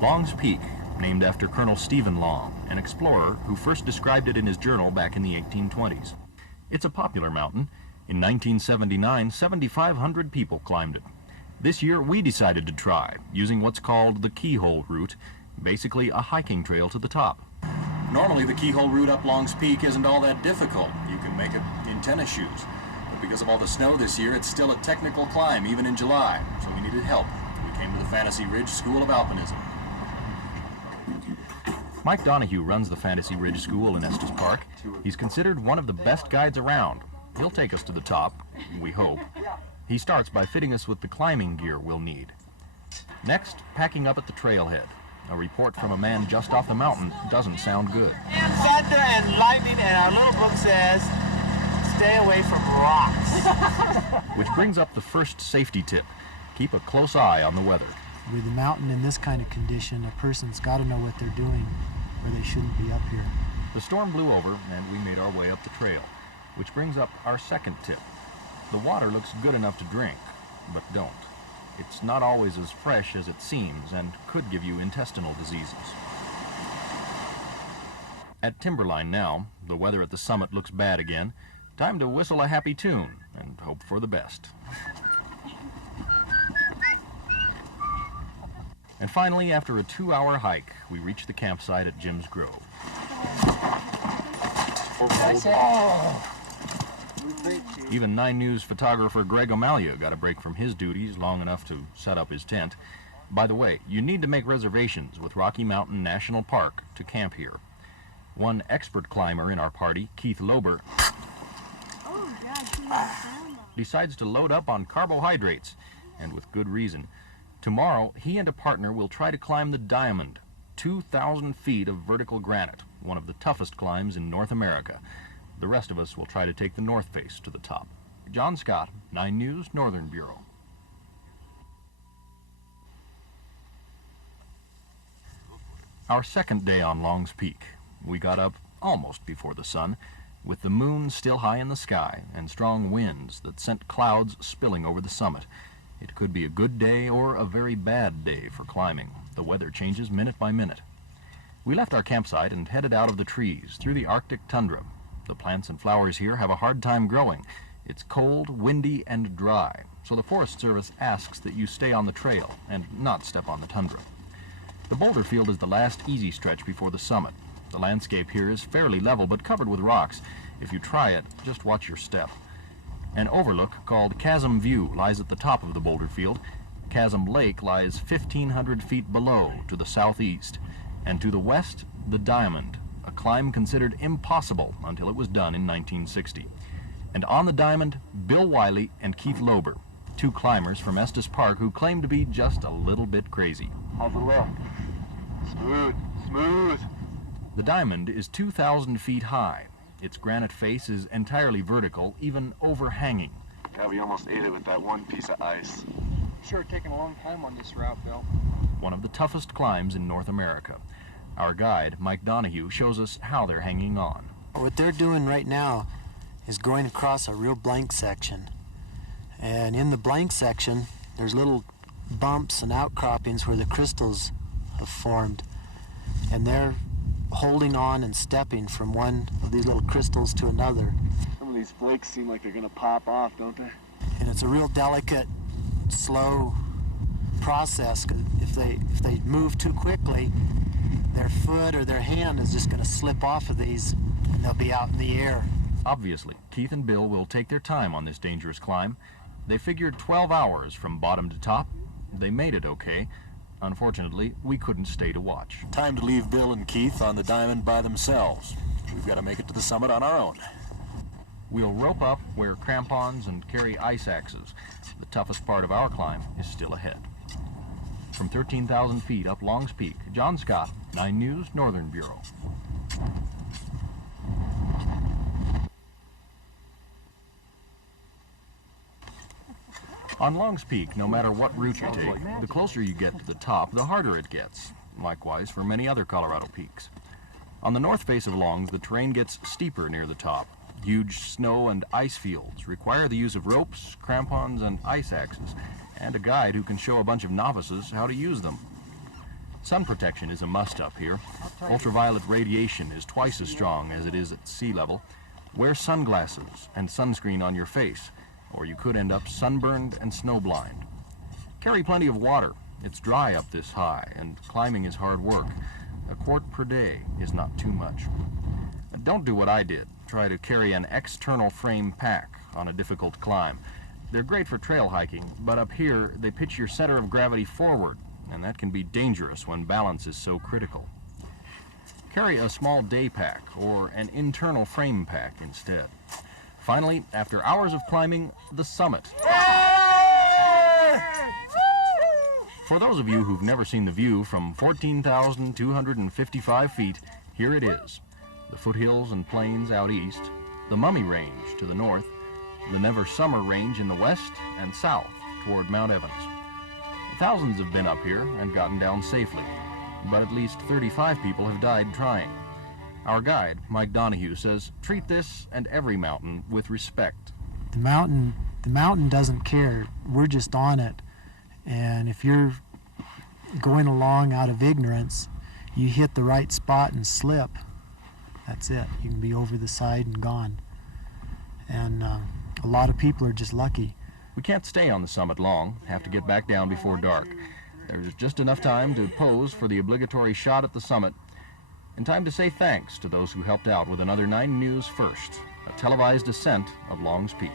Long's Peak, named after Colonel Stephen Long, an explorer who first described it in his journal back in the 1820s. It's a popular mountain. In 1979, 7,500 people climbed it. This year, we decided to try, using what's called the Keyhole route, basically a hiking trail to the top. Normally, the Keyhole route up Long's Peak isn't all that difficult. You can make it in tennis shoes. But because of all the snow this year, it's still a technical climb, even in July, so we needed help. We came to the Fantasy Ridge School of Alpinism. Mike Donahue runs the Fantasy Ridge School in Estes Park. He's considered one of the best guides around. He'll take us to the top, we hope. He starts by fitting us with the climbing gear we'll need. Next, packing up at the trailhead. A report from a man just off the mountain doesn't sound good. Thunder and lightning, and our little book says, stay away from rocks. Which brings up the first safety tip. Keep a close eye on the weather. With a mountain in this kind of condition, a person's got to know what they're doing, or they shouldn't be up here. The storm blew over, and we made our way up the trail, which brings up our second tip. The water looks good enough to drink, but don't. It's not always as fresh as it seems and could give you intestinal diseases. At Timberline now, the weather at the summit looks bad again. Time to whistle a happy tune and hope for the best. And finally, after a 2-hour hike, we reach the campsite at Jim's Grove. Even 9 News photographer Greg O'Malley got a break from his duties long enough to set up his tent. By the way, you need to make reservations with Rocky Mountain National Park to camp here. One expert climber in our party, Keith Lober, decides to load up on carbohydrates, and with good reason. Tomorrow, he and a partner will try to climb the Diamond, 2,000 feet of vertical granite, one of the toughest climbs in North America. The rest of us will try to take the North Face to the top. John Scott, 9 News, Northern Bureau. Our second day on Long's Peak. We got up almost before the sun, with the moon still high in the sky and strong winds that sent clouds spilling over the summit. It could be a good day or a very bad day for climbing. The weather changes minute by minute. We left our campsite and headed out of the trees through the Arctic tundra. The plants and flowers here have a hard time growing. It's cold, windy, and dry, so the Forest Service asks that you stay on the trail and not step on the tundra. The boulder field is the last easy stretch before the summit. The landscape here is fairly level but covered with rocks. If you try it, just watch your step. An overlook called Chasm View lies at the top of the boulder field. Chasm Lake lies 1,500 feet below to the southeast, and to the west, the Diamond, a climb considered impossible until it was done in 1960. And on the Diamond, Bill Wiley and Keith Lober, 2 climbers from Estes Park who claim to be just a little bit crazy. How's it look? Smooth, smooth. The Diamond is 2,000 feet high. Its granite face is entirely vertical, even overhanging. Yeah, we almost ate it with that one piece of ice. Sure, taking a long time on this route, Bill. One of the toughest climbs in North America. Our guide, Mike Donahue, shows us how they're hanging on. What they're doing right now is going across a real blank section. And in the blank section, there's little bumps and outcroppings where the crystals have formed. And they're holding on and stepping from one of these little crystals to another. Some of these flakes seem like they're going to pop off, don't they? And it's a real delicate, slow process. If they move too quickly, their foot or their hand is just going to slip off of these and they'll be out in the air. Obviously, Keith and Bill will take their time on this dangerous climb. They figured 12 hours from bottom to top. They made it okay. Unfortunately, we couldn't stay to watch. Time to leave Bill and Keith on the Diamond by themselves. We've got to make it to the summit on our own. We'll rope up, wear crampons, and carry ice axes. The toughest part of our climb is still ahead. From 13,000 feet up Long's Peak, John Scott, 9 News, Northern Bureau. On Long's Peak, no matter what route you take, the closer you get to the top, the harder it gets. Likewise for many other Colorado peaks. On the north face of Long's, the terrain gets steeper near the top. Huge snow and ice fields require the use of ropes, crampons, and ice axes, and a guide who can show a bunch of novices how to use them. Sun protection is a must up here. Ultraviolet radiation is twice as strong as it is at sea level. Wear sunglasses and sunscreen on your face, or you could end up sunburned and snowblind. Carry plenty of water. It's dry up this high, and climbing is hard work. A quart per day is not too much. Don't do what I did. Try to carry an external frame pack on a difficult climb. They're great for trail hiking, but up here they pitch your center of gravity forward, and that can be dangerous when balance is so critical. Carry a small day pack or an internal frame pack instead. Finally, after hours of climbing, the summit. For those of you who've never seen the view from 14,255 feet, here it is. The foothills and plains out east, the Mummy Range to the north, the Never Summer Range in the west and south toward Mount Evans. Thousands have been up here and gotten down safely, but at least 35 people have died trying. Our guide, Mike Donahue, says treat this and every mountain with respect. The mountain doesn't care. We're just on it. And if you're going along out of ignorance, you hit the right spot and slip. That's it. You can be over the side and gone. And a lot of people are just lucky. We can't stay on the summit long, have to get back down before dark. There's just enough time to pose for the obligatory shot at the summit, and time to say thanks to those who helped out with another 9 News First, a televised ascent of Long's Peak.